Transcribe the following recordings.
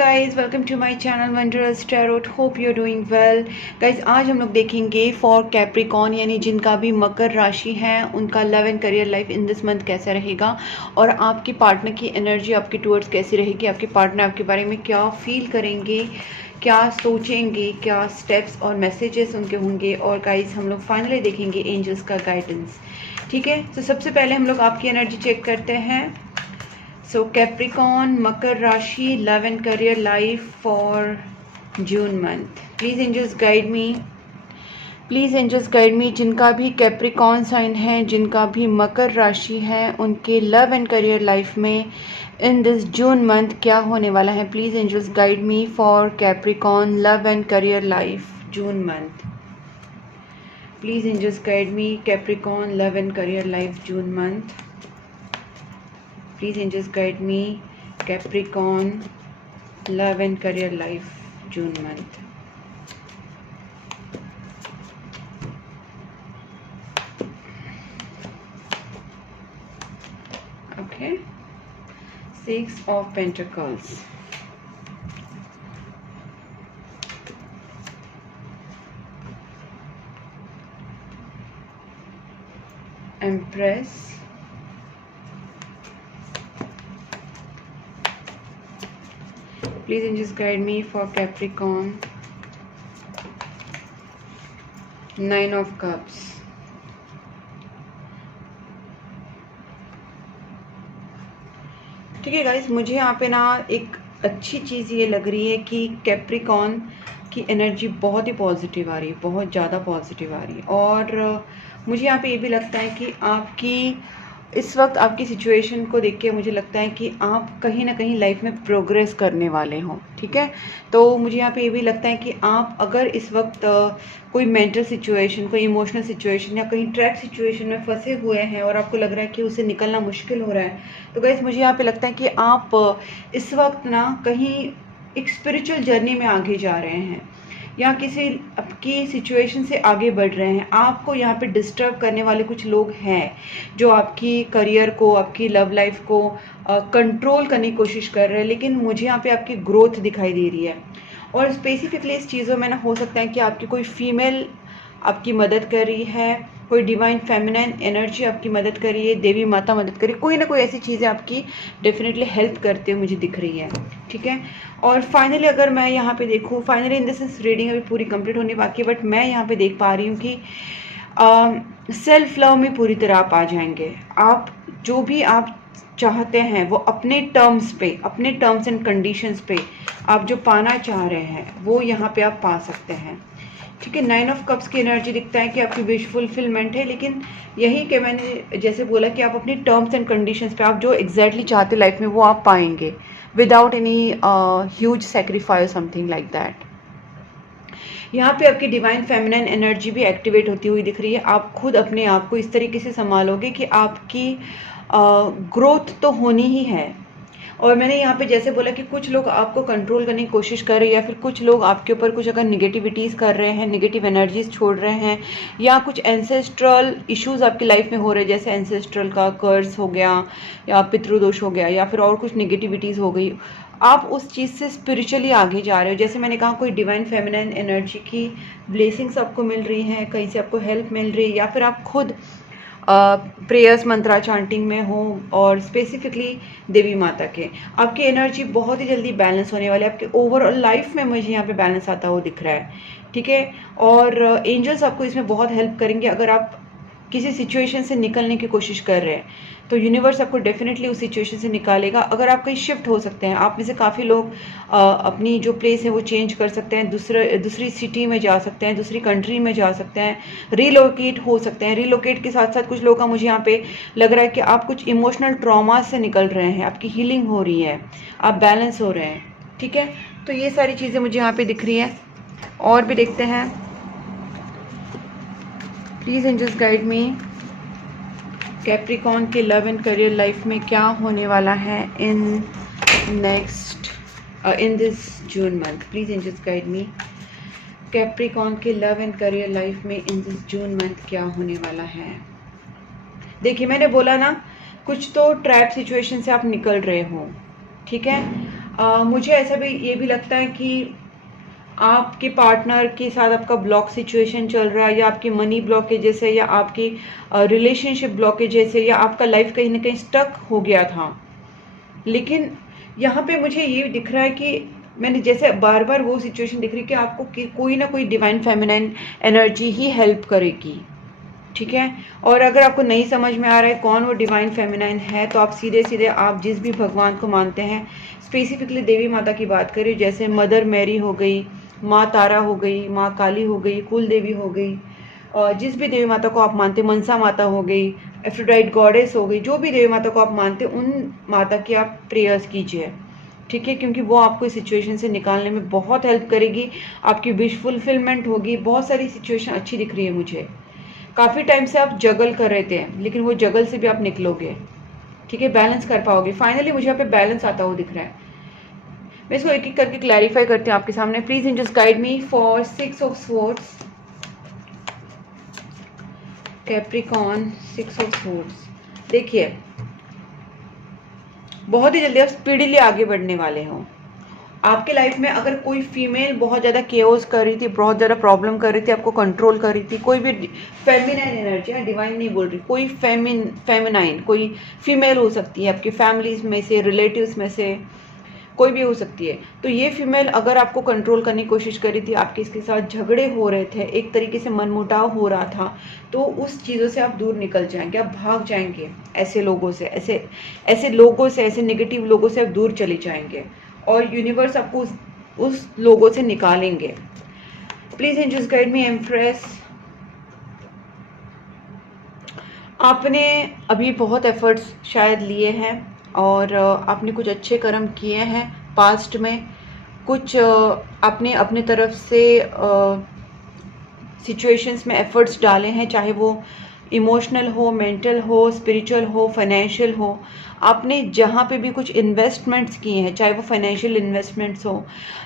Guys, welcome to my channel wondrous tarot. Hope you are doing well. Guys, आज हम लोग देखेंगे for Capricorn, यानी जिनका भी मकर राशि है उनका love and career life in this month कैसा रहेगा और आपकी पार्टनर की एनर्जी आपके टूवर्ड्स कैसी रहेगी। आपके पार्टनर आपके बारे में क्या फील करेंगे, क्या सोचेंगे, क्या स्टेप्स और मैसेजेस उनके होंगे। और गाइज, हम लोग फाइनली देखेंगे एंजल्स का गाइडेंस। ठीक है, तो सबसे पहले हम लोग आपकी एनर्जी चेक करते हैं। So Capricorn, मकर राशि, love and career life for June month. Please angels guide me. Please angels guide me. जिनका भी कैप्रिकॉन साइन है, जिनका भी मकर राशि है, उनके लव एंड करियर लाइफ में इन दिस जून मंथ क्या होने वाला है। Please angels guide me for Capricorn love and career life June month. Please angels guide me Capricorn love and career life June month. Please angels guide me Capricorn love and career life June month. Okay, Six of Pentacles, Empress, please angels guide me for Capricorn Nine of Cups, ठीक है guys, मुझे यहाँ पे ना एक अच्छी चीज़ ये लग रही है कि कैप्रिकॉन की एनर्जी बहुत ही पॉजिटिव आ रही है, बहुत ज़्यादा पॉजिटिव आ रही है। और मुझे यहाँ पे ये भी लगता है कि आपकी इस वक्त आपकी सिचुएशन को देख के मुझे लगता है कि आप कहीं ना कहीं लाइफ में प्रोग्रेस करने वाले हों। ठीक है, तो मुझे यहाँ पे ये भी लगता है कि आप अगर इस वक्त कोई मेंटल सिचुएशन, कोई इमोशनल सिचुएशन या कहीं ट्रैप सिचुएशन में फंसे हुए हैं और आपको लग रहा है कि उससे निकलना मुश्किल हो रहा है, तो गाइस मुझे यहाँ पे लगता है कि आप इस वक्त ना कहीं एक स्पिरिचुअल जर्नी में आगे जा रहे हैं या किसी आपकी सिचुएशन से आगे बढ़ रहे हैं। आपको यहाँ पे डिस्टर्ब करने वाले कुछ लोग हैं जो आपकी करियर को, आपकी लव लाइफ को कंट्रोल करने की कोशिश कर रहे हैं, लेकिन मुझे यहाँ पे आपकी ग्रोथ दिखाई दे रही है। और स्पेसिफिकली इस चीज़ों में ना हो सकता है कि आपकी कोई फीमेल आपकी मदद कर रही है, कोई डिवाइन फेमिनाइन एनर्जी आपकी मदद कर रही है, देवी माता मदद कर रही है, कोई ना कोई ऐसी चीज़ें आपकी डेफिनेटली हेल्प करते हुए मुझे दिख रही है। ठीक है, और फाइनली अगर मैं यहाँ पे देखूँ, finally in the sense reading अभी पूरी कंप्लीट होने बाकी है, बट मैं यहाँ पे देख पा रही हूँ कि सेल्फ लव में पूरी तरह आप आ जाएंगे। आप जो भी आप चाहते हैं वो अपने टर्म्स पे, अपने टर्म्स एंड कंडीशंस पे आप जो पाना चाह रहे हैं वो यहाँ पे आप पा सकते हैं। ठीक है, नाइन ऑफ कप्स की एनर्जी दिखता है कि आपकी विश फुलफिलमेंट है, लेकिन यही कि मैंने जैसे बोला कि आप अपनी टर्म्स एंड कंडीशंस पे आप जो एग्जैक्टली चाहते लाइफ में वो आप पाएंगे without any huge sacrifice something like that. यहाँ पे आपकी डिवाइन फेमिनाइन एनर्जी भी एक्टिवेट होती हुई दिख रही है। आप खुद अपने आप को इस तरीके से संभालोगे कि आपकी ग्रोथ तो होनी ही है। और मैंने यहाँ पे जैसे बोला कि कुछ लोग आपको कंट्रोल करने की कोशिश कर रहे हैं या फिर कुछ लोग आपके ऊपर कुछ अगर निगेटिविटीज़ कर रहे हैं, निगेटिव एनर्जीज छोड़ रहे हैं, या कुछ एंसेस्ट्रल इश्यूज आपकी लाइफ में हो रहे हैं, जैसे एंसेस्ट्रल का कर्स हो गया या पितृदोष हो गया या फिर और कुछ निगेटिविटीज़ हो गई, आप उस चीज़ से स्पिरिचुअली आगे जा रहे हो। जैसे मैंने कहा, कोई डिवाइन फेमिनाइन एनर्जी की ब्लेसिंग्स आपको मिल रही हैं, कहीं से आपको हेल्प मिल रही है, या फिर आप खुद प्रेयर्स मंत्रा चांटिंग में हो और स्पेसिफिकली देवी माता के, आपकी एनर्जी बहुत ही जल्दी बैलेंस होने वाली है। आपके ओवरऑल लाइफ में मुझे यहाँ पे बैलेंस आता हुआ दिख रहा है। ठीक है, और एंजल्स आपको इसमें बहुत हेल्प करेंगे। अगर आप किसी सिचुएशन से निकलने की कोशिश कर रहे हैं तो यूनिवर्स आपको डेफिनेटली उस सिचुएशन से निकालेगा। अगर आप कहीं शिफ्ट हो सकते हैं, आप में से काफ़ी लोग अपनी जो प्लेस है वो चेंज कर सकते हैं, दूसरी सिटी में जा सकते हैं, दूसरी कंट्री में जा सकते हैं, रीलोकेट हो सकते हैं। रीलोकेट के साथ साथ कुछ लोगों का मुझे यहाँ पे लग रहा है कि आप कुछ इमोशनल ट्रॉमा से निकल रहे हैं, आपकी हीलिंग हो रही है, आप बैलेंस हो रहे हैं। ठीक है, तो ये सारी चीज़ें मुझे यहाँ पे दिख रही हैं। और भी देखते हैं। Please angels guide me Capricorn के लव एंड करियर लाइफ में क्या होने वाला है in this June month. Please angels guide me Capricorn के लव एंड करियर लाइफ में इन दिस जून मंथ क्या होने वाला है। देखिए, मैंने बोला ना, कुछ तो ट्रैप सिचुएशन से आप निकल रहे हो। ठीक है, मुझे ऐसा भी ये भी लगता है कि आपके पार्टनर के साथ आपका ब्लॉक सिचुएशन चल रहा है, या आपकी मनी ब्लॉकेजेस है, या आपकी रिलेशनशिप ब्लॉकेजेस है, या आपका लाइफ कहीं ना कहीं स्टक हो गया था। लेकिन यहाँ पे मुझे ये दिख रहा है कि मैंने जैसे बार बार वो सिचुएशन दिख रही है कि आपको कोई ना कोई डिवाइन फेमिनाइन एनर्जी ही हेल्प करेगी, ठीक है। और अगर आपको नहीं समझ में आ रहा है कौन वो डिवाइन फेमिनाइन है, तो आप सीधे सीधे आप जिस भी भगवान को मानते हैं, स्पेसिफिकली देवी माता की बात करें, जैसे मदर मैरी हो गई, माँ तारा हो गई, माँ काली हो गई, कुल देवी हो गई, और जिस भी देवी माता को आप मानते, मनसा माता हो गई, एफ्रोडाइट गॉडेस हो गई, जो भी देवी माता को आप मानते, उन माता की आप प्रेयर्स कीजिए, ठीक है, क्योंकि वो आपको इस सिचुएशन से निकालने में बहुत हेल्प करेगी, आपकी विश फुलफिलमेंट होगी। बहुत सारी सिचुएशन अच्छी दिख रही है मुझे। काफ़ी टाइम से आप जगल कर रहे थे, लेकिन वो जगल से भी आप निकलोगे, ठीक है, बैलेंस कर पाओगे। फाइनली मुझे यहाँ पे बैलेंस आता हुआ दिख रहा है। मैं इसको एक एक करके क्लैरिफाई करती हूँ आपके सामने। Please angels guide me for 6 of swords, Capricorn, 6 of swords. देखिए, बहुत ही जल्दी आप स्पीडीली आगे बढ़ने वाले हो। आपके लाइफ में अगर कोई फीमेल बहुत ज़्यादा केओस कर रही थी, बहुत ज़्यादा प्रॉब्लम कर रही थी, आपको कंट्रोल कर रही थी, कोई भी फेमिनाइन एनर्जी है, डिवाइन नहीं बोल रही, कोई फेमिनाइन कोई फीमेल हो सकती है, आपकी फैमिलीज में से, रिलेटिव्स में से कोई भी हो सकती है। तो ये फीमेल अगर आपको कंट्रोल करने की कोशिश कर रही थी, आपके इसके साथ झगड़े हो रहे थे, एक तरीके से मनमुटाव हो रहा था, तो उस चीज़ों से आप दूर निकल जाएंगे, आप भाग जाएंगे ऐसे लोगों से, ऐसे लोगों से, ऐसे नेगेटिव लोगों से आप दूर चले जाएंगे, और यूनिवर्स आपको उस लोगों से निकालेंगे। Please angels guide me empress. आपने अभी बहुत एफर्ट्स शायद लिए हैं, और आपने कुछ अच्छे कर्म किए हैं पास्ट में, कुछ आपने अपने तरफ से सिचुएशंस में एफर्ट्स डाले हैं, चाहे वो इमोशनल हो, मेंटल हो, स्पिरिचुअल हो, फाइनेंशियल हो। आपने जहाँ पे भी कुछ इन्वेस्टमेंट्स किए हैं, चाहे वो फाइनेंशियल इन्वेस्टमेंट्स हो।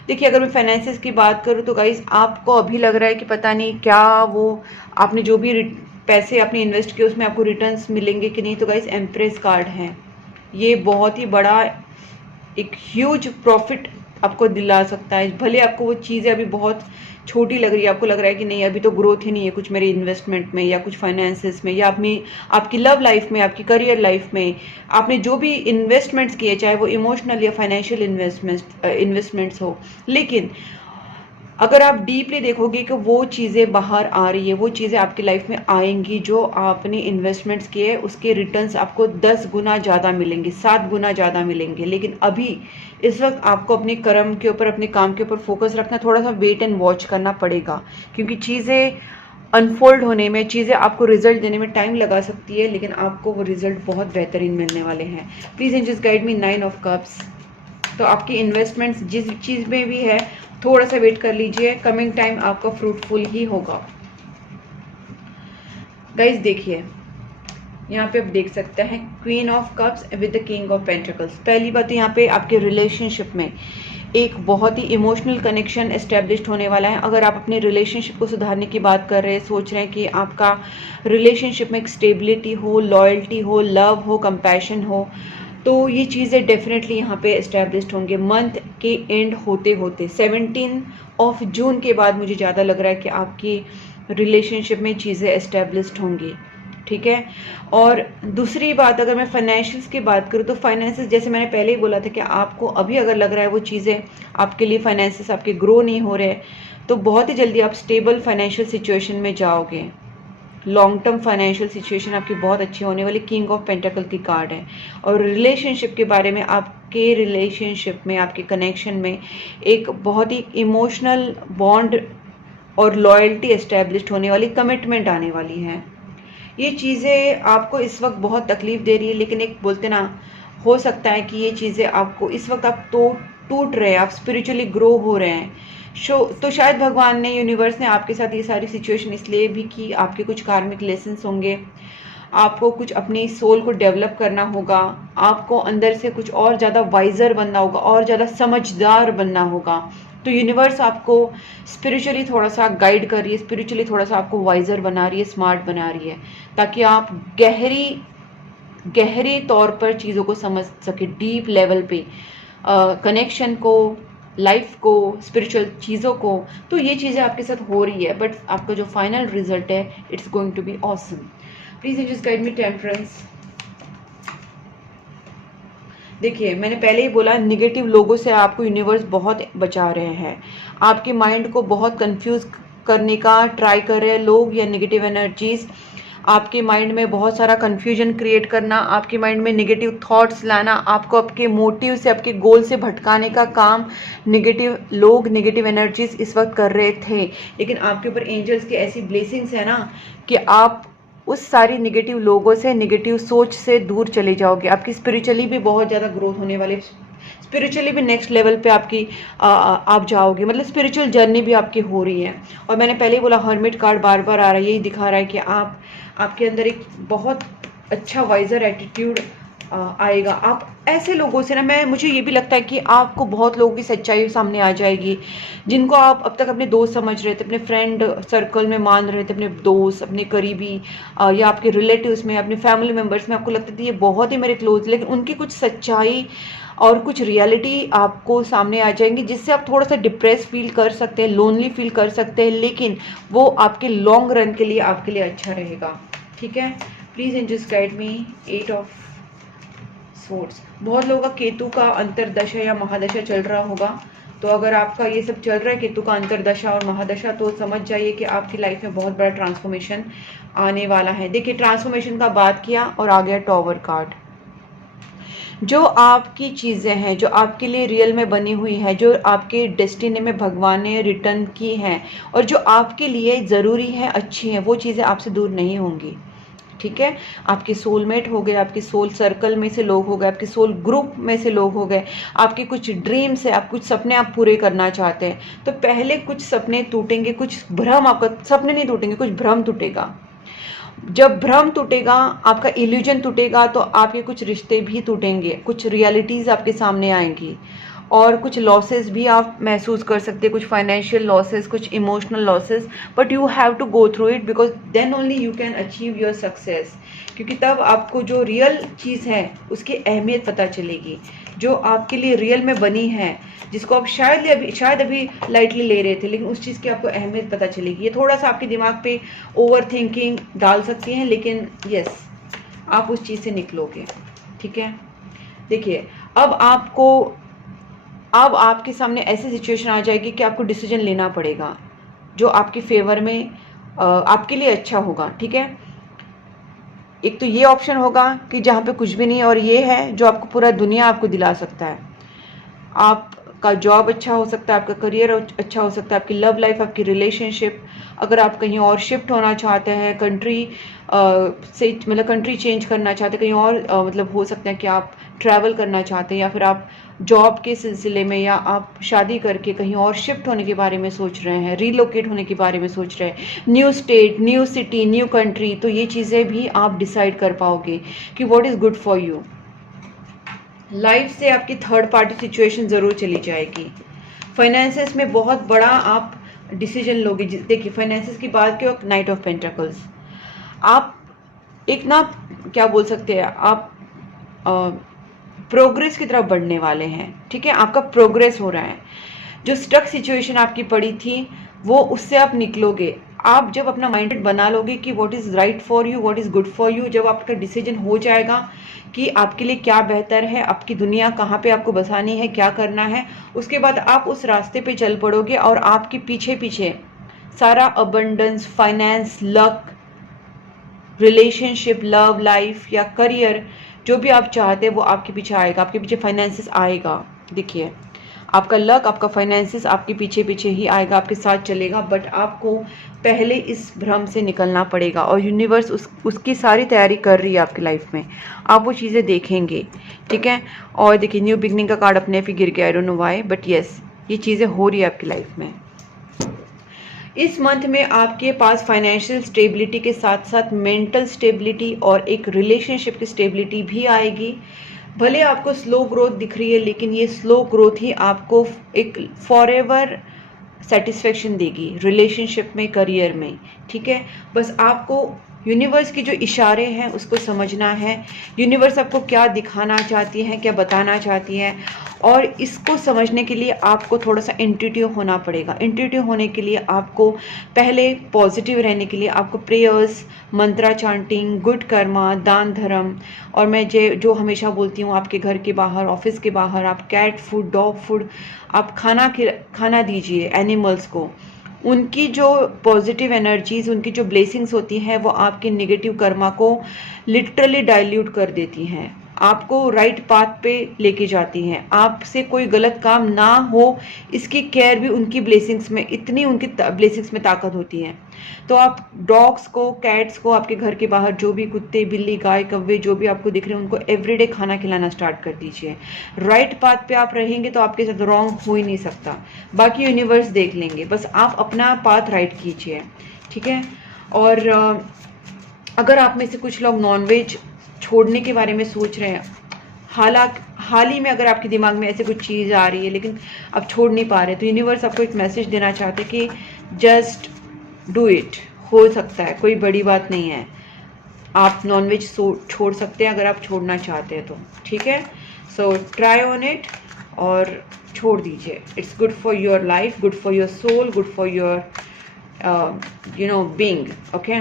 देखिए, अगर मैं फाइनेंसेस की बात करूँ तो गाइस, आपको अभी लग रहा है कि पता नहीं क्या वो आपने जो भी पैसे आपने इन्वेस्ट किए उसमें आपको रिटर्न्स मिलेंगे कि नहीं। तो गाइस, एम्प्रेस कार्ड है, ये बहुत ही बड़ा एक ह्यूज प्रॉफिट आपको दिला सकता है। भले आपको वो चीज़ें अभी बहुत छोटी लग रही है, आपको लग रहा है कि नहीं अभी तो ग्रोथ ही नहीं है कुछ मेरे इन्वेस्टमेंट में, या कुछ फाइनेंसेस में, या अपनी आपकी लव लाइफ में, आपकी करियर लाइफ में, आपने जो भी इन्वेस्टमेंट्स किए, चाहे वो इमोशनल या फाइनेंशियल इन्वेस्टमेंट्स हो। लेकिन अगर आप डीपली देखोगे कि वो चीज़ें बाहर आ रही है, वो चीज़ें आपकी लाइफ में आएंगी, जो आपने इन्वेस्टमेंट्स किए उसके रिटर्न्स आपको 10 गुना ज़्यादा मिलेंगे, 7 गुना ज़्यादा मिलेंगे। लेकिन अभी इस वक्त आपको अपने कर्म के ऊपर, अपने काम के ऊपर फोकस रखना, थोड़ा सा वेट एंड वॉच करना पड़ेगा, क्योंकि चीज़ें अनफोल्ड होने में, चीज़ें आपको रिजल्ट देने में टाइम लगा सकती है, लेकिन आपको वो रिजल्ट बहुत बेहतरीन मिलने वाले हैं। Please angels guide me 9 of cups. तो आपकी इन्वेस्टमेंट्स जिस चीज़ में भी है, थोड़ा सा वेट कर लीजिए, कमिंग टाइम आपका फ्रूटफुल ही होगा। गाइज देखिए, यहाँ पे आप देख सकते हैं queen of cups with the king of pentacles. पहली बात तो यहाँ पे आपके रिलेशनशिप में एक बहुत ही इमोशनल कनेक्शन एस्टेब्लिश्ड होने वाला है। अगर आप अपने रिलेशनशिप को सुधारने की बात कर रहे हैं, सोच रहे हैं कि आपका रिलेशनशिप में एक स्टेबिलिटी हो, लॉयल्टी हो, लव हो, कंपैशन हो, तो ये चीज़ें डेफिनेटली यहाँ पे एस्टेब्लिश्ड होंगे। मंथ के एंड होते होते 17 ऑफ जून के बाद मुझे ज़्यादा लग रहा है कि आपकी रिलेशनशिप में चीज़ें एस्टेब्लिश्ड होंगी, ठीक है। और दूसरी बात, अगर मैं फाइनेंशियल्स की बात करूँ तो फाइनेंसेस, जैसे मैंने पहले ही बोला था कि आपको अभी अगर लग रहा है वो चीज़ें आपके लिए, फाइनेंसेस आपके ग्रो नहीं हो रहे, तो बहुत ही जल्दी आप स्टेबल फाइनेंशियल सिचुएशन में जाओगे। लॉन्ग टर्म फाइनेंशियल सिचुएशन आपकी बहुत अच्छी होने वाली। किंग ऑफ पेंटाकल की कार्ड है। और रिलेशनशिप के बारे में, आपके रिलेशनशिप में, आपके कनेक्शन में एक बहुत ही इमोशनल बॉन्ड और लॉयल्टी एस्टेब्लिश्ड होने वाली, कमिटमेंट आने वाली है। ये चीज़ें आपको इस वक्त बहुत तकलीफ दे रही है, लेकिन एक बोलते ना, हो सकता है कि ये चीज़ें आपको इस वक्त आप तो टूट रहे हैं, आप स्पिरिचुअली ग्रो हो रहे हैं। तो शायद भगवान ने, यूनिवर्स ने आपके साथ ये सारी सिचुएशन इसलिए भी की, आपके कुछ कार्मिक लेसन्स होंगे, आपको कुछ अपनी सोल को डेवलप करना होगा, आपको अंदर से कुछ और ज़्यादा वाइजर बनना होगा, और ज़्यादा समझदार बनना होगा। तो यूनिवर्स आपको स्पिरिचुअली थोड़ा सा गाइड कर रही है, स्पिरिचुअली थोड़ा सा आपको वाइजर बना रही है, स्मार्ट बना रही है, ताकि आप गहरी तौर पर चीज़ों को समझ सके, डीप लेवल पे। कनेक्शन को, लाइफ को, स्पिरिचुअल चीज़ों को। तो ये चीज़ें आपके साथ हो रही है, बट आपका जो फाइनल रिजल्ट है it's going to be awesome. Please just guide me temperance. देखिए, मैंने पहले ही बोला, निगेटिव लोगों से आपको यूनिवर्स बहुत बचा रहे हैं। आपके माइंड को बहुत कंफ्यूज करने का ट्राई कर रहे हैं लोग या नेगेटिव एनर्जीज। आपके माइंड में बहुत सारा कंफ्यूजन क्रिएट करना, आपके माइंड में नेगेटिव थॉट्स लाना, आपको आपके मोटिव से, आपके गोल से भटकाने का काम नेगेटिव लोग, नेगेटिव एनर्जीज इस वक्त कर रहे थे। लेकिन आपके ऊपर एंजल्स की ऐसी ब्लेसिंग्स है ना कि आप उस सारी नेगेटिव लोगों से, नेगेटिव सोच से दूर चले जाओगे। आपकी स्पिरिचुअली भी बहुत ज़्यादा ग्रोथ होने वाली, स्पिरिचुअली भी नेक्स्ट लेवल पे आपकी आप जाओगे, मतलब स्पिरिचुअल जर्नी भी आपकी हो रही है। और मैंने पहले ही बोला, हर्मिट कार्ड बार बार आ रहा है, यही दिखा रहा है कि आपके अंदर एक बहुत अच्छा वाइजर एटीट्यूड आएगा। आप ऐसे लोगों से ना, मुझे ये भी लगता है कि आपको बहुत लोगों की सच्चाई सामने आ जाएगी, जिनको आप अब तक अपने दोस्त समझ रहे थे, अपने फ्रेंड सर्कल में मान रहे थे, अपने दोस्त, अपने करीबी या आपके रिलेटिव्स में, अपने फैमिली मेम्बर्स में आपको लगता था ये बहुत ही मेरे क्लोज, लेकिन उनकी कुछ सच्चाई और कुछ रियलिटी आपको सामने आ जाएंगी, जिससे आप थोड़ा सा डिप्रेस फील कर सकते हैं, लोनली फील कर सकते हैं, लेकिन वो आपके लॉन्ग रन के लिए आपके लिए अच्छा रहेगा। ठीक है, please angels guide me. 8 of swords. बहुत लोगों का केतु का अंतरदशा या महादशा चल रहा होगा, तो अगर आपका ये सब चल रहा है, केतु का अंतरदशा और महादशा, तो समझ जाइए कि आपकी लाइफ में बहुत बड़ा ट्रांसफॉर्मेशन आने वाला है। देखिए, ट्रांसफॉर्मेशन का बात किया और आ गया टॉवर कार्ड। जो आपकी चीज़ें हैं, जो आपके लिए रियल में बनी हुई है, जो आपके डेस्टिनी में भगवान ने रिटर्न की हैं और जो आपके लिए ज़रूरी है, अच्छी हैं, वो चीज़ें आपसे दूर नहीं होंगी। ठीक है, आपके सोलमेट हो गए, आपके सोल सर्कल में से लोग हो गए, आपके सोल ग्रुप में से लोग हो गए, आपके कुछ ड्रीम्स है, आप कुछ सपने आप पूरे करना चाहते हैं, तो पहले कुछ सपने टूटेंगे, कुछ भ्रम, आपका सपने नहीं टूटेंगे, कुछ भ्रम टूटेगा। जब भ्रम टूटेगा, आपका इल्यूजन टूटेगा, तो आपके कुछ रिश्ते भी टूटेंगे, कुछ रियलिटीज़ आपके सामने आएंगी और कुछ लॉसेस भी आप महसूस कर सकते हैं, कुछ फाइनेंशियल लॉसेस, कुछ emotional losses, but you have to go through it, because then only you can achieve your success. क्योंकि तब आपको जो रियल चीज़ है उसकी अहमियत पता चलेगी, जो आपके लिए रियल में बनी है, जिसको आप शायद अभी लाइटली ले रहे थे, लेकिन उस चीज़ की आपको अहमियत पता चलेगी। ये थोड़ा सा आपके दिमाग पे ओवर थिंकिंग डाल सकती हैं, लेकिन यस, आप उस चीज़ से निकलोगे। ठीक है, देखिए, अब आपके सामने ऐसी सिचुएशन आ जाएगी कि आपको डिसीजन लेना पड़ेगा जो आपके फेवर में आपके लिए अच्छा होगा। ठीक है, एक तो ये ऑप्शन होगा कि जहाँ पे कुछ भी नहीं है, और ये है जो आपको पूरा दुनिया आपको दिला सकता है। आपका जॉब अच्छा हो सकता है, आपका करियर अच्छा हो सकता है, आपकी लव लाइफ, आपकी रिलेशनशिप। अगर आप कहीं और शिफ्ट होना चाहते हैं, कंट्री से, मतलब कंट्री चेंज करना चाहते हैं, कहीं और मतलब हो सकता है कि आप ट्रैवल करना चाहते हैं, या फिर आप जॉब के सिलसिले में, या आप शादी करके कहीं और शिफ्ट होने के बारे में सोच रहे हैं, रीलोकेट होने के बारे में सोच रहे हैं, new state, new city, new country, तो ये चीज़ें भी आप डिसाइड कर पाओगे कि what is good for you. Life से आपकी थर्ड पार्टी सिचुएशन ज़रूर चली जाएगी। फाइनेंसेस में बहुत बड़ा आप डिसीजन लोगे। देखिए, फाइनेंसेस की बात की, नाइट ऑफ पेंटाकल्स, आप एक ना, क्या बोल सकते हैं, आप प्रोग्रेस की तरफ बढ़ने वाले हैं। ठीक है, आपका प्रोग्रेस हो रहा है। जो स्टक सिचुएशन आपकी पड़ी थी, वो उससे आप निकलोगे। आप जब अपना माइंड बना लोगे कि what is right for you, what is good for you, जब आपका डिसीजन हो जाएगा कि आपके लिए क्या बेहतर है, आपकी दुनिया कहाँ पे आपको बसानी है, क्या करना है, उसके बाद आप उस रास्ते पे चल पड़ोगे और आपके पीछे पीछे सारा abundance, finance, luck, relationship, love life या करियर, जो भी आप चाहते हैं वो आपके पीछे आएगा, आपके पीछे फाइनेंसिस आएगा। देखिए, आपका लक, आपका फाइनेंसिस आपके पीछे पीछे ही आएगा, आपके साथ चलेगा, बट आपको पहले इस भ्रम से निकलना पड़ेगा, और यूनिवर्स उसकी सारी तैयारी कर रही है आपकी लाइफ में। आप वो चीज़ें देखेंगे। ठीक है, और देखिए, न्यू बिगनिंग का कार्ड अपने आप ही गिर गया, I don't know why, but yes, ये चीज़ें हो रही है आपकी लाइफ में। इस मंथ में आपके पास फाइनेंशियल स्टेबिलिटी के साथ साथ मेंटल स्टेबिलिटी और एक रिलेशनशिप की स्टेबिलिटी भी आएगी। भले आपको स्लो ग्रोथ दिख रही है, लेकिन ये स्लो ग्रोथ ही आपको एक फॉरएवर सेटिस्फेक्शन देगी रिलेशनशिप में, करियर में। ठीक है, बस आपको यूनिवर्स की जो इशारे हैं उसको समझना है, यूनिवर्स आपको क्या दिखाना चाहती है, क्या बताना चाहती है, और इसको समझने के लिए आपको थोड़ा सा इंट्यूटिव होना पड़ेगा। इंट्यूटिव होने के लिए आपको पहले पॉजिटिव रहने के लिए आपको प्रेयर्स, मंत्रा चांटिंग, गुड कर्मा, दान धर्म, और मैं जो हमेशा बोलती हूँ, आपके घर के बाहर, ऑफिस के बाहर आप कैट फूड, डॉग फूड, आप खाना दीजिए एनिमल्स को। उनकी जो पॉजिटिव एनर्जीज, उनकी जो ब्लेसिंग्स होती हैं वो आपके नेगेटिव कर्मा को लिटरली डाइल्यूट कर देती हैं, आपको राइट पाथ पे लेके जाती हैं, आपसे कोई गलत काम ना हो इसकी केयर भी उनकी ब्लेसिंग्स में, इतनी उनकी ब्लेसिंग्स में ताकत होती है। तो आप डॉग्स को, कैट्स को, आपके घर के बाहर जो भी कुत्ते, बिल्ली, गाय, कौवे जो भी आपको दिख रहे हैं उनको एवरीडे खाना खिलाना स्टार्ट कर दीजिए। राइट पाथ पे आप रहेंगे तो आपके साथ रॉन्ग हो ही नहीं सकता, बाकी यूनिवर्स देख लेंगे, बस आप अपना पाथ राइट कीजिए, ठीक है। और अगर आप में से कुछ लोग नॉनवेज छोड़ने के बारे में सोच रहे हैं, हाल ही में अगर आपके दिमाग में ऐसे कुछ चीज़ आ रही है लेकिन आप छोड़ नहीं पा रहे, तो यूनिवर्स आपको एक मैसेज देना चाहते हैं कि जस्ट डू इट, हो सकता है, कोई बड़ी बात नहीं है, आप नॉनवेज छोड़ सकते हैं अगर आप छोड़ना चाहते हैं तो, ठीक है। सो ट्राई ऑन इट और छोड़ दीजिए। It's good for your life, good for your soul, good for your being, okay.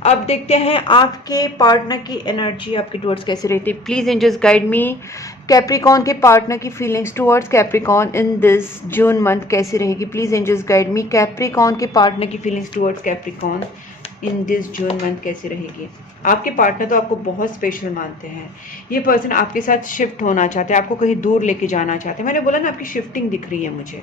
अब देखते हैं आपके पार्टनर की एनर्जी आपके टुवर्ड्स कैसे रहती है। Please angels guide me, Capricorn के पार्टनर की feelings towards Capricorn in this June month कैसी रहेगी। Please angels guide me, Capricorn के पार्टनर की feelings towards Capricorn in this June month कैसी रहेगी। आपके पार्टनर तो आपको बहुत स्पेशल मानते हैं, ये पर्सन आपके साथ शिफ्ट होना चाहते हैं, आपको कहीं दूर लेके जाना चाहते हैं। मैंने बोला ना आपकी शिफ्टिंग दिख रही है मुझे,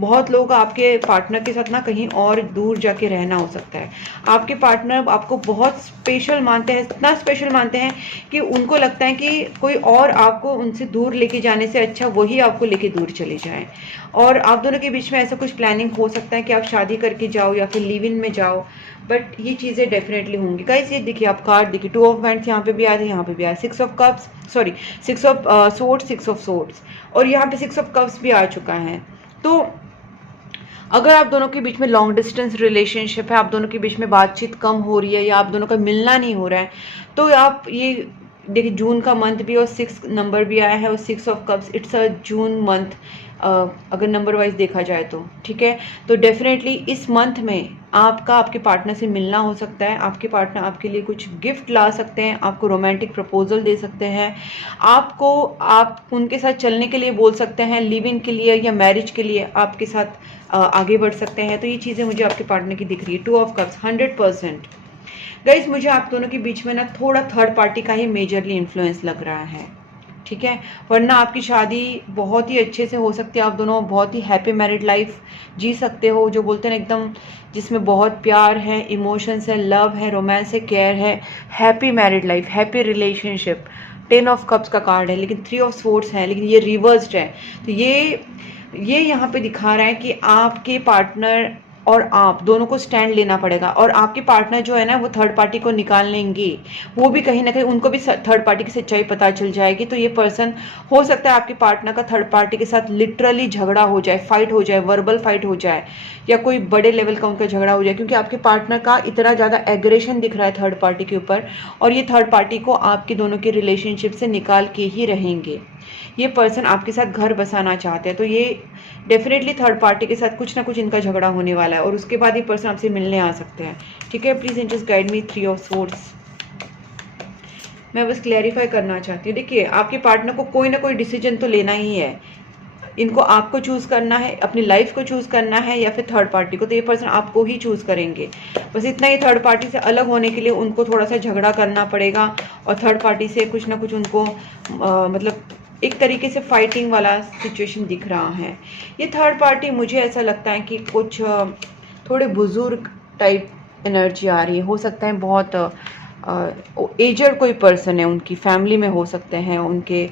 बहुत लोग आपके पार्टनर के साथ ना कहीं और दूर जाके रहना हो सकता है। आपके पार्टनर आपको बहुत स्पेशल मानते हैं, इतना स्पेशल मानते हैं कि उनको लगता है कि कोई और आपको उनसे दूर लेके जाने से अच्छा वही आपको लेके दूर चले जाए। और आप दोनों के बीच में ऐसा कुछ प्लानिंग हो सकता है कि आप शादी करके जाओ या फिर लिव इन में जाओ, बट ये चीज़ें डेफिनेटली होंगी। गाइस ये देखिए, आप कार्ड देखिए, 2 ऑफ वैंड्स यहाँ पे भी आए थे, यहाँ पे भी आए, 6 of cups, sorry 6 of swords, 6 of swords, और यहाँ पे 6 ऑफ कप्स भी आ चुका है। तो अगर आप दोनों के बीच में लॉन्ग डिस्टेंस रिलेशनशिप है, आप दोनों के बीच में बातचीत कम हो रही है या आप दोनों का मिलना नहीं हो रहा है, तो आप ये देखिए जून का मंथ भी और 6 नंबर भी आया है और 6 of cups, it's a June month अगर नंबर वाइज देखा जाए तो, ठीक है। तो डेफिनेटली इस मंथ में आपका आपके पार्टनर से मिलना हो सकता है, आपके पार्टनर आपके लिए कुछ गिफ्ट ला सकते हैं, आपको रोमांटिक प्रपोजल दे सकते हैं, आप उनके साथ चलने के लिए बोल सकते हैं, लिव इन के लिए या मैरिज के लिए आपके साथ आगे बढ़ सकते हैं। तो ये चीज़ें मुझे आपके पार्टनर की दिख रही है। 2 ऑफ कप्स 100%। गाइस मुझे आप दोनों के बीच में ना थोड़ा थर्ड पार्टी का ही मेजरली इन्फ्लुएंस लग रहा है, ठीक है, वरना आपकी शादी बहुत ही अच्छे से हो सकती है, आप दोनों बहुत ही हैप्पी मैरिड लाइफ जी सकते हो, जो बोलते हैं एकदम जिसमें बहुत प्यार है, इमोशंस है, लव है, रोमांस है, केयर है, happy married life, happy relationship. 10 of cups का कार्ड है लेकिन 3 ऑफ स्वॉर्ड्स है, लेकिन ये रिवर्स्ड है। तो ये यहाँ पे दिखा रहा है कि आपके पार्टनर और आप दोनों को स्टैंड लेना पड़ेगा, और आपके पार्टनर जो है ना वो थर्ड पार्टी को निकाल लेंगे, वो भी कहीं ना कहीं उनको भी थर्ड पार्टी की सच्चाई पता चल जाएगी। तो ये पर्सन हो सकता है आपके पार्टनर का थर्ड पार्टी के साथ लिटरली झगड़ा हो जाए, फाइट हो जाए, वर्बल फाइट हो जाए, या कोई बड़े लेवल का उनका झगड़ा हो जाए, क्योंकि आपके पार्टनर का इतना ज़्यादा एग्रेशन दिख रहा है थर्ड पार्टी के ऊपर, और ये थर्ड पार्टी को आपके दोनों के रिलेशनशिप से निकाल के ही रहेंगे। ये पर्सन आपके साथ घर बसाना चाहते हैं, तो ये डेफिनेटली थर्ड पार्टी के साथ कुछ ना कुछ इनका झगड़ा होने वाला है, और उसके बाद ये पर्सन आपसे मिलने आ सकते हैं, ठीक है। Please angels guide me, 3 of swords. मैं बस क्लैरिफाई करना चाहती हूँ, देखिए आपके पार्टनर को कोई ना कोई डिसीजन तो लेना ही है, इनको आपको चूज करना है, अपनी लाइफ को चूज करना है या फिर थर्ड पार्टी को, तो ये पर्सन आपको ही चूज करेंगे। बस इतना ही, थर्ड पार्टी से अलग होने के लिए उनको थोड़ा सा झगड़ा करना पड़ेगा, और थर्ड पार्टी से कुछ ना कुछ उनको मतलब एक तरीके से फाइटिंग वाला सिचुएशन दिख रहा है। ये थर्ड पार्टी मुझे ऐसा लगता है कि कुछ थोड़े बुजुर्ग टाइप एनर्जी आ रही है, हो सकता है बहुत एजड कोई पर्सन है, उनकी फैमिली में हो सकते हैं, उनके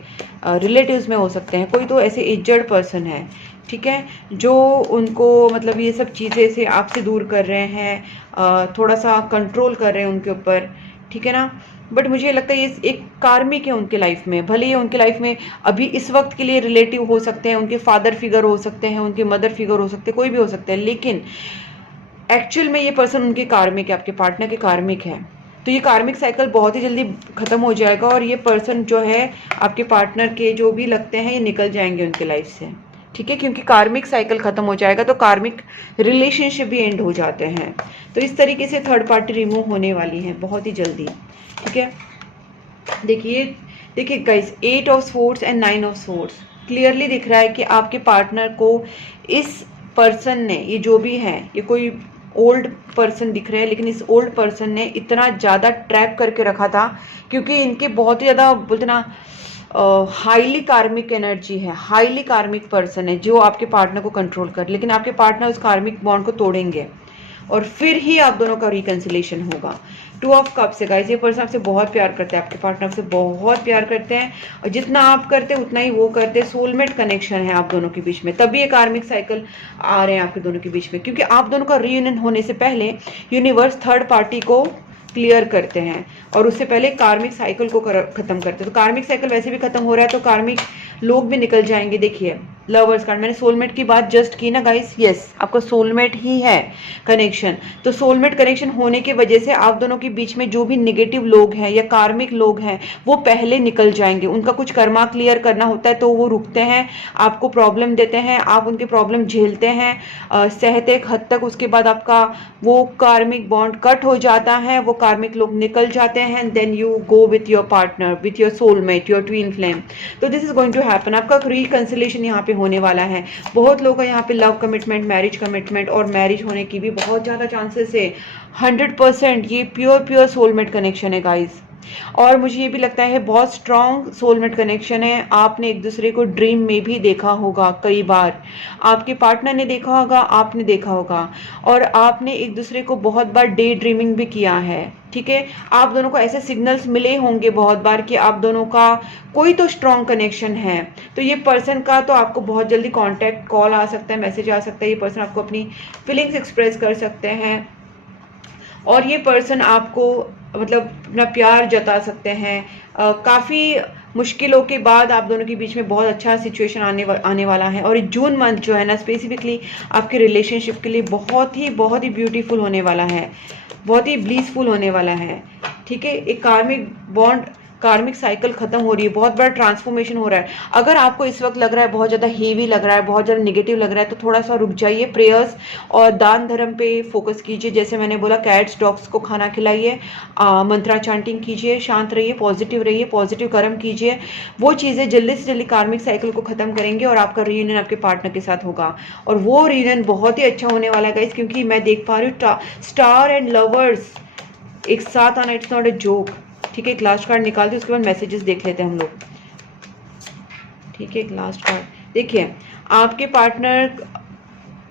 रिलेटिव्स में हो सकते हैं, कोई तो ऐसे एजड पर्सन है, ठीक है, जो उनको मतलब ये सब चीज़ें से आपसे दूर कर रहे हैं, थोड़ा सा कंट्रोल कर रहे हैं उनके ऊपर, ठीक है ना। बट मुझे लगता है ये एक कार्मिक है उनके लाइफ में, भले ही उनके लाइफ में अभी इस वक्त के लिए रिलेटिव हो सकते हैं, उनके फादर फिगर हो सकते हैं, उनके मदर फिगर हो सकते हैं, कोई भी हो सकते हैं, लेकिन एक्चुअल में ये पर्सन उनके कार्मिक है, आपके पार्टनर के कार्मिक है। तो ये कार्मिक साइकिल बहुत ही जल्दी ख़त्म हो जाएगा और ये पर्सन जो है आपके पार्टनर के जो भी लगते हैं ये निकल जाएंगे उनके लाइफ से, ठीक है, क्योंकि कार्मिक साइकिल ख़त्म हो जाएगा तो कार्मिक रिलेशनशिप भी एंड हो जाते हैं। तो इस तरीके से थर्ड पार्टी रिमूव होने वाली है बहुत ही जल्दी, ठीक है। देखिए guys, 8 of swords and 9 of swords clearly दिख रहा है कि आपके पार्टनर को इस पर्सन ने, ये जो भी है, ये कोई ओल्ड पर्सन दिख रहा है, लेकिन इस ओल्ड पर्सन ने इतना ज़्यादा ट्रैप करके रखा था क्योंकि इनके बहुत ही ज़्यादा बोलते ना हाईली कार्मिक एनर्जी है, हाईली कार्मिक पर्सन है जो आपके पार्टनर को कंट्रोल कर, लेकिन आपके पार्टनर उस कार्मिक बॉन्ड को तोड़ेंगे और फिर ही आप दोनों का रिकंसिलेशन होगा। 2 ऑफ कप्स है गाइस, ये पर्सन आपसे बहुत प्यार करते हैं, आपके पार्टनर आपसे बहुत प्यार करते हैं और जितना आप करते हैं उतना ही वो करते हैं। सोलमेट कनेक्शन है आप दोनों के बीच में, तभी ये कार्मिक साइकिल आ रहे हैं आपके दोनों के बीच में, क्योंकि आप दोनों का रीयूनियन होने से पहले यूनिवर्स थर्ड पार्टी को क्लियर करते हैं और उससे पहले कार्मिक साइकिल को खत्म करते हैं। तो कार्मिक साइकिल वैसे भी खत्म हो रहा है तो कार्मिक लोग भी निकल जाएंगे। देखिए लवर्स कार्ड, मैंने सोलमेट की बात जस्ट की ना गाइस, यस आपका सोलमेट ही है कनेक्शन। तो सोलमेट कनेक्शन होने की वजह से आप दोनों के बीच में जो भी निगेटिव लोग हैं या कार्मिक लोग हैं वो पहले निकल जाएंगे। उनका कुछ कर्मा क्लियर करना होता है तो वो रुकते हैं, आपको प्रॉब्लम देते हैं, आप उनके प्रॉब्लम झेलते हैं, सहते एक हद तक, उसके बाद आपका वो कार्मिक बॉन्ड कट हो जाता है, वो कार्मिक लोग निकल जाते हैं, then you go with your partner, with your soulmate, your twin flame. तो this is going to happen, आपका रिकंसिलेशन यहाँ पे होने वाला है। बहुत लोगों का यहाँ पे लव कमिटमेंट, मैरिज कमिटमेंट और मैरिज होने की भी बहुत ज़्यादा चांसेस है। 100% ये प्योर सोलमेट कनेक्शन है गाइस। और मुझे ये भी लगता है बहुत स्ट्रॉन्ग सोलमेट कनेक्शन है। आपने एक दूसरे को ड्रीम में भी देखा होगा, कई बार आपके पार्टनर ने देखा होगा, आपने देखा होगा, और आपने एक दूसरे को बहुत बार डे ड्रीमिंग भी किया है, ठीक है। आप दोनों को ऐसे सिग्नल्स मिले होंगे बहुत बार कि आप दोनों का कोई तो स्ट्रॉन्ग कनेक्शन है। तो ये पर्सन का तो आपको बहुत जल्दी कॉन्टैक्ट कॉल आ सकता है, मैसेज आ सकता है, ये पर्सन आपको अपनी फीलिंग्स एक्सप्रेस कर सकते हैं और ये पर्सन आपको मतलब अपना प्यार जता सकते हैं। काफ़ी मुश्किलों के बाद आप दोनों के बीच में बहुत अच्छा सिचुएशन आने वाला है और जून मंथ जो है ना स्पेसिफिकली आपके रिलेशनशिप के लिए बहुत ही ब्यूटीफुल होने वाला है, बहुत ही ब्लीसफुल होने वाला है, ठीक है। एक कार्मिक बॉन्ड, कार्मिक साइकिल खत्म हो रही है, बहुत बड़ा ट्रांसफॉर्मेशन हो रहा है। अगर आपको इस वक्त लग रहा है बहुत ज़्यादा हेवी लग रहा है, बहुत ज़्यादा नेगेटिव लग रहा है, तो थोड़ा सा रुक जाइए, प्रेयर्स और दान धर्म पे फोकस कीजिए। जैसे मैंने बोला, कैट्स डॉग्स को खाना खिलाइए, मंत्रा चांटिंग कीजिए, शांत रहिए, पॉजिटिव कर्म कीजिए। वो चीज़ें जल्दी से जल्दी कार्मिक साइकिल को ख़त्म करेंगे और आपका रीयूनियन आपके पार्टनर के साथ होगा और वो रीयूनियन बहुत ही अच्छा होने वाला है गाइस, क्योंकि मैं देख पा रही हूँ स्टार एंड लवर्स एक साथ आना, इट्स नॉट ए जोक, ठीक है। एक लास्ट कार्ड निकाल दे, उसके बाद मैसेजेस देख लेते हैं हम लोग, ठीक है। एक लास्ट कार्ड देखिए, आपके पार्टनर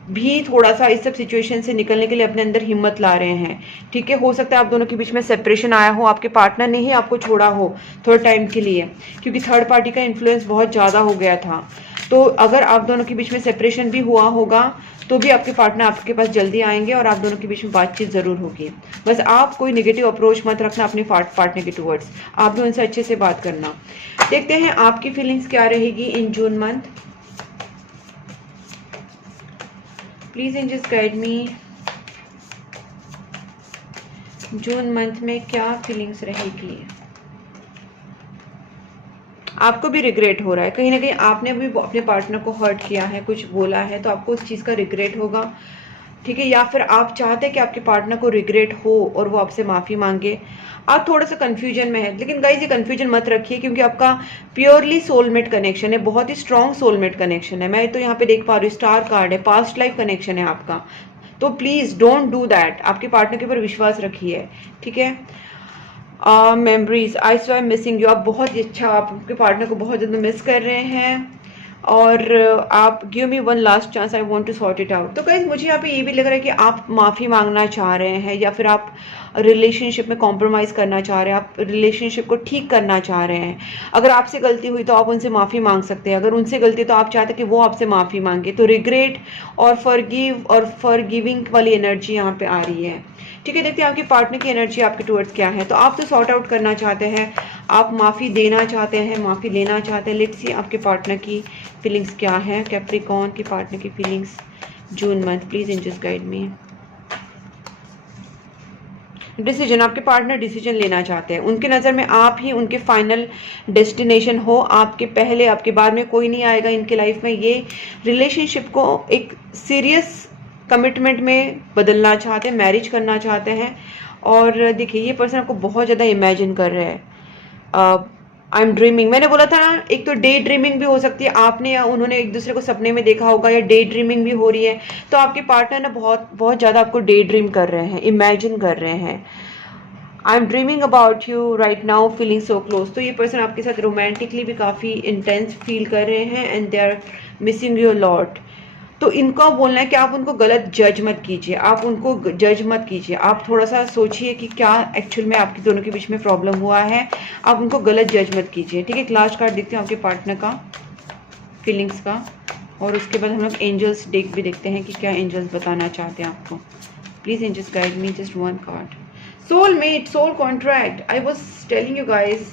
भी थोड़ा सा इस सब सिचुएशन से निकलने के लिए अपने अंदर हिम्मत ला रहे हैं, ठीक है। हो सकता है आप दोनों के बीच में सेपरेशन आया हो, आपके पार्टनर ने ही आपको छोड़ा हो थोड़े टाइम के लिए, क्योंकि थर्ड पार्टी का इन्फ्लुएंस बहुत ज़्यादा हो गया था। तो अगर आप दोनों के बीच में सेपरेशन भी हुआ होगा तो भी आपके पार्टनर आपके पास जल्दी आएंगे और आप दोनों के बीच में बातचीत ज़रूर होगी। बस आप कोई नेगेटिव अप्रोच मत रखना अपने पार्टनर के टुवर्ड्स, आप भी उनसे अच्छे से बात करना। देखते हैं आपकी फीलिंग्स क्या रहेगी in June month. Please angels guide me, June month में क्या फीलिंग्स रहेगी। आपको भी रिग्रेट हो रहा है, कहीं ना कहीं आपने भी अपने पार्टनर को हर्ट किया है, कुछ बोला है, तो आपको उस चीज़ का रिग्रेट होगा, ठीक है। या फिर आप चाहते हैं कि आपके पार्टनर को रिग्रेट हो और वो आपसे माफ़ी मांगे। आप थोड़ा सा कन्फ्यूजन में है, लेकिन गाइस ये कन्फ्यूजन मत रखिए, क्योंकि आपका प्योरली सोलमेट कनेक्शन है, बहुत ही स्ट्रॉन्ग सोलमेट कनेक्शन है। मैं तो यहाँ पे देख पा रही हूँ, स्टार कार्ड है, पास्ट लाइफ कनेक्शन है आपका। तो प्लीज़ डोंट डू दैट, आपके पार्टनर के ऊपर विश्वास रखिए, ठीक है। Memories, I so I missing you, आप बहुत ही अच्छा, आप आपके पार्टनर को बहुत ज़्यादा मिस कर रहे हैं और आप give me one last chance, I want to sort it out. तो गाइस मुझे यहाँ पे ये भी लग रहा है कि आप माफ़ी मांगना चाह रहे हैं या फिर आप रिलेशनशिप में कॉम्प्रोमाइज़ करना चाह रहे हैं, आप रिलेशनशिप को ठीक करना चाह रहे हैं। अगर आपसे गलती हुई तो आप उनसे माफ़ी मांग सकते हैं, अगर उनसे गलती तो आप चाहते हैं कि वो आपसे माफ़ी मांगे। तो रिग्रेट और फॉरगिव और फॉरगिविंग वाली एनर्जी यहाँ पे आ रही है, ठीक है। देखते हैं आपके पार्टनर की एनर्जी आपके टुवर्ड्स क्या है। तो आप तो सॉर्ट आउट करना चाहते हैं, आप माफ़ी देना चाहते हैं, माफ़ी लेना चाहते हैं। लेट्स सी आपके पार्टनर की फीलिंग्स क्या है, कैप्रिकॉर्न के पार्टनर की feelings June month. Please angels guide me. Decision, आपके पार्टनर डिसीजन लेना चाहते हैं। उनके नज़र में आप ही उनके फाइनल डेस्टिनेशन हो, आपके पहले आपके बाद में कोई नहीं आएगा इनके लाइफ में। ये रिलेशनशिप को एक सीरियस कमिटमेंट में बदलना चाहते हैं, मैरिज करना चाहते हैं। और देखिए ये पर्सन आपको बहुत ज़्यादा इमेजिन कर रहे हैं। आई एम ड्रीमिंग, मैंने बोला था ना, एक तो डे ड्रीमिंग भी हो सकती है, आपने या उन्होंने एक दूसरे को सपने में देखा होगा, या डे ड्रीमिंग भी हो रही है। तो आपके पार्टनर ना बहुत बहुत ज़्यादा आपको डे ड्रीम कर रहे हैं, इमेजिन कर रहे हैं। I am dreaming about you right now, feeling so close. तो ये पर्सन आपके साथ रोमांटिकली भी काफ़ी इंटेंस फील कर रहे हैं, and they are missing you lot. तो इनको बोलना है कि आप उनको गलत जज मत कीजिए, आप उनको जज मत कीजिए, आप थोड़ा सा सोचिए कि क्या एक्चुअल में आपके दोनों के बीच में प्रॉब्लम हुआ है। आप उनको गलत जज मत कीजिए, ठीक है। लास्ट कार्ड देखते हैं आपके पार्टनर का, फीलिंग्स का, और उसके बाद हम लोग एंजल्स डेक भी देखते हैं कि क्या एंजल्स बताना चाहते हैं आपको। Please angels guide me, just one card. Soulmate, soul contract, I was telling you guys,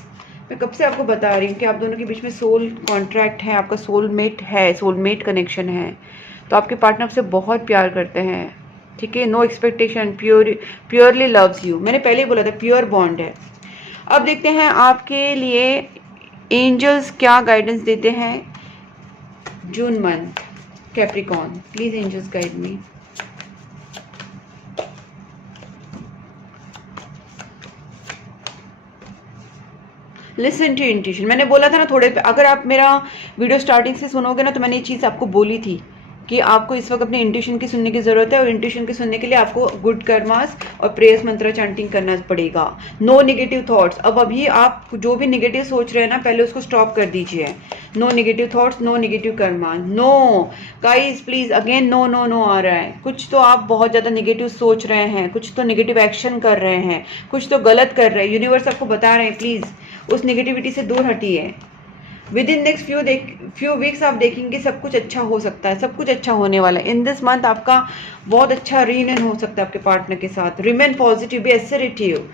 मैं कब से आपको बता रही हूँ कि आप दोनों के बीच में सोल कॉन्ट्रैक्ट है, आपका सोलमेट है, सोलमेट कनेक्शन है। तो आपके पार्टनर से बहुत प्यार करते हैं, ठीक है। No expectation, purely loves you. मैंने पहले ही बोला था प्योर बॉन्ड है। अब देखते हैं आपके लिए एंजल्स क्या गाइडेंस देते हैं June month, Capricorn. Please angels guide me. Listen to intuition, मैंने बोला था ना थोड़े, अगर आप मेरा वीडियो स्टार्टिंग से सुनोगे ना, तो मैंने ये चीज़ आपको बोली थी कि आपको इस वक्त अपने इंट्यूशन की सुनने की ज़रूरत है, और इंट्यूशन की सुनने के लिए आपको गुड कर्मास और प्रेयर्स मंत्र चैंटिंग करना पड़ेगा। नो नेगेटिव थॉट्स, अब अभी आप जो भी नेगेटिव सोच रहे हैं ना, पहले उसको स्टॉप कर दीजिए। No negative thoughts, no negative karma, no guys please, again no no no आ रहा है। कुछ तो आप बहुत ज़्यादा नेगेटिव सोच रहे हैं, कुछ तो नेगेटिव एक्शन कर रहे हैं, कुछ तो गलत कर रहे हैं। यूनिवर्स आपको बता रहे हैं प्लीज़ उस नेगेटिविटी से दूर हटिए। Within next few weeks आप देखेंगे सब कुछ अच्छा हो सकता है, सब कुछ अच्छा होने वाला है। इन दिस मंथ आपका बहुत अच्छा रीयूनियन हो सकता है आपके पार्टनर के साथ। रिमेन पॉजिटिव, बी असर्टिव,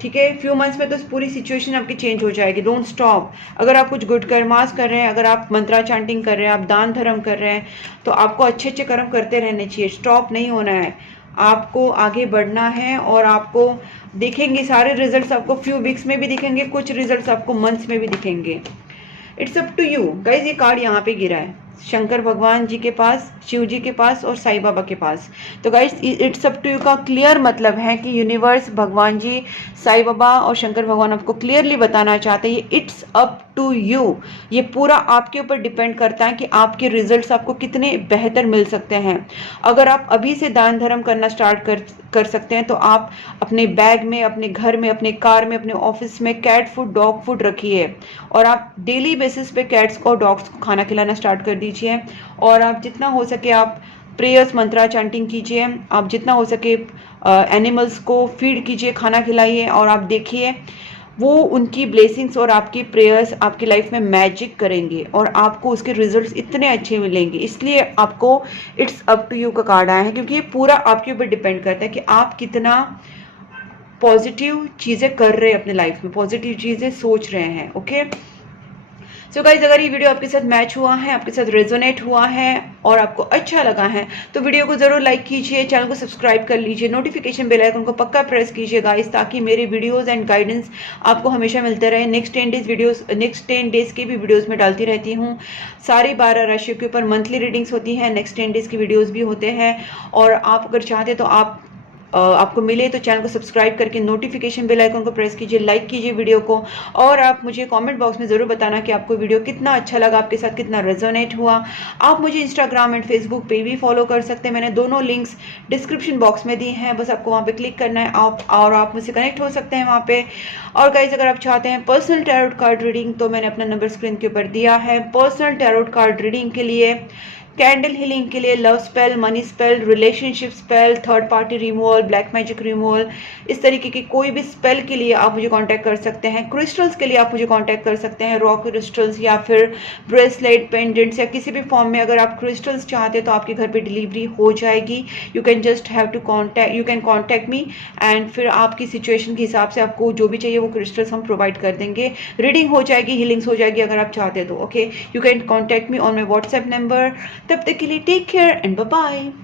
ठीक है। फ्यू मंथ्स में तो पूरी सिचुएशन आपकी चेंज हो जाएगी। Don't stop. अगर आप कुछ गुड कर्मास कर रहे हैं, अगर आप मंत्रा चांटिंग कर रहे हैं, आप दान धर्म कर रहे हैं, तो आपको अच्छे अच्छे कर्म करते रहने चाहिए, स्टॉप नहीं होना है, आपको आगे बढ़ना है। और आपको दिखेंगे सारे रिजल्ट्स, आपको फ्यू वीक्स में भी दिखेंगे, कुछ रिजल्ट्स आपको मंथ्स में भी दिखेंगे। It's up to you guys. ये कार्ड यहाँ पे गिरा है, शंकर भगवान जी के पास, शिव जी के पास और साईं बाबा के पास। तो guys it's up to you का क्लियर मतलब है कि यूनिवर्स, भगवान जी, साईं बाबा और शंकर भगवान आपको क्लियरली बताना चाहते हैं इट्स अप टू यू। ये पूरा आपके ऊपर डिपेंड करता है कि आपके रिजल्ट्स आपको कितने बेहतर मिल सकते हैं। अगर आप अभी से दान धर्म करना स्टार्ट कर सकते हैं, तो आप अपने बैग में, अपने घर में, अपने कार में, अपने ऑफिस में कैट फूड, डॉग फूड रखिए, और आप डेली बेसिस पे कैट्स को, डॉग्स को खाना खिलाना स्टार्ट कर दीजिए। और आप जितना हो सके आप प्रेयर्स मंत्रा चैंटिंग कीजिए, आप जितना हो सके एनिमल्स को फीड कीजिए, खाना खिलाइए, और आप देखिए वो उनकी ब्लेसिंग्स और आपकी प्रेयर्स आपकी लाइफ में मैजिक करेंगे, और आपको उसके रिजल्ट्स इतने अच्छे मिलेंगे। इसलिए आपको इट्स अप टू यू का कार्ड आया है, क्योंकि ये पूरा आपके ऊपर डिपेंड करता है कि आप कितना पॉजिटिव चीज़ें कर रहे हैं अपने लाइफ में, पॉजिटिव चीज़ें सोच रहे हैं। ओके सो गाइज, अगर ये वीडियो आपके साथ मैच हुआ है, आपके साथ रेजोनेट हुआ है और आपको अच्छा लगा है, तो वीडियो को जरूर लाइक कीजिए, चैनल को सब्सक्राइब कर लीजिए, नोटिफिकेशन बेल आइकन को पक्का प्रेस कीजिए गाइज, ताकि मेरे वीडियोस एंड गाइडेंस आपको हमेशा मिलते रहे। नेक्स्ट 10 डेज की भी वीडियोस में डालती रहती हूँ। सारी 12 राशियों के ऊपर मंथली रीडिंग्स होती हैं, नेक्स्ट 10 डेज की वीडियोज़ भी होते हैं। और आप अगर चाहते तो आपको मिले तो चैनल को सब्सक्राइब करके नोटिफिकेशन बेल आइकन को प्रेस कीजिए, लाइक कीजिए वीडियो को, और आप मुझे कमेंट बॉक्स में ज़रूर बताना कि आपको वीडियो कितना अच्छा लगा, आपके साथ कितना रेजोनेट हुआ। आप मुझे इंस्टाग्राम एंड फेसबुक पे भी फॉलो कर सकते हैं, मैंने दोनों लिंक्स डिस्क्रिप्शन बॉक्स में दी हैं, बस आपको वहाँ पे क्लिक करना है और आप मुझसे कनेक्ट हो सकते हैं वहाँ पे। और गाइस, अगर आप चाहते हैं पर्सनल टैरोट कार्ड रीडिंग, तो मैंने अपना नंबर स्क्रीन के ऊपर दिया है। पर्सनल टैरोट कार्ड रीडिंग के लिए, कैंडल हीलिंग के लिए, love spell, money spell, relationship spell, third party removal, black magic removal, इस तरीके की कोई भी स्पेल के लिए आप मुझे कांटेक्ट कर सकते हैं। क्रिस्टल्स के लिए आप मुझे कांटेक्ट कर सकते हैं, रॉक क्रिस्टल्स या फिर ब्रेसलेट, पेंडेंट्स या किसी भी फॉर्म में अगर आप क्रिस्टल्स चाहते हैं तो आपके घर पे डिलीवरी हो जाएगी। You can just have to contact, you can contact me, and फिर आपकी सिचुएशन के हिसाब से आपको जो भी चाहिए वो क्रिस्टल्स हम प्रोवाइड कर देंगे। रीडिंग हो जाएगी, हीलिंग्स हो जाएगी अगर आप चाहते हैं तो। Okay, you can contact me on my WhatsApp number. तब तक के लिए take care and bye bye.